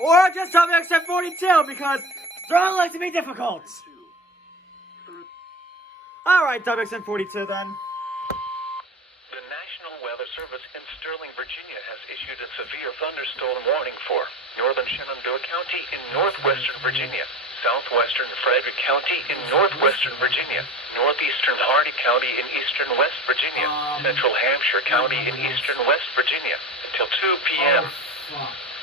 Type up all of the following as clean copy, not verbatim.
Or just tell me except 42 because Throne like to be difficult. Alright, WXN42 then. The National Weather Service in Sterling, Virginia has issued a severe thunderstorm warning for northern Shenandoah County in northwestern Virginia, southwestern Frederick County in northwestern Virginia, northeastern Hardy County in eastern West Virginia, central Hampshire County in eastern West Virginia until 2 p.m.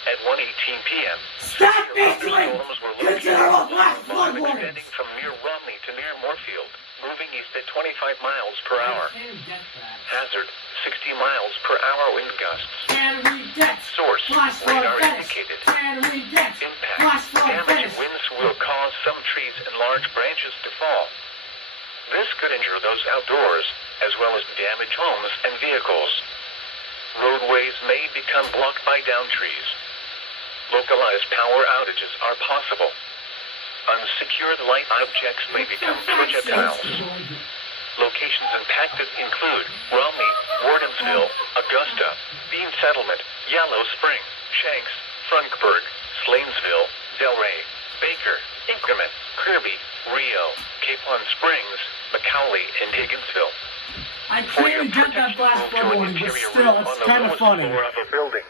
At 1:18 p.m., Stop severe answering! thunderstorms were located Consider in black a flood line warnings! extending from near Romney to near Moorfield, moving east at 25 miles per hour. Can we get that? Hazard, 60 miles per hour wind gusts. Can we get Source, flash flood radar finish? indicated. Can we get Impact, flash flood damaging finish? winds will cause some trees and large branches to fall. This could injure those outdoors, as well as damage homes and vehicles. Roadways may become blocked by downed trees. Localized power outages are possible. Unsecured light objects may become projectiles. Locations impacted include Romney, Wardensville, Augusta, Bean Settlement, Yellow Spring, Shanks, Frankfurt, Slanesville, Delray, Baker, Increment, Kirby, Rio, Capon Springs, McCowley, and Higginsville. I For your can't get that protection, flash move to flood an warning, but interior still, room it's on the kind of lowest funny. floor of a building.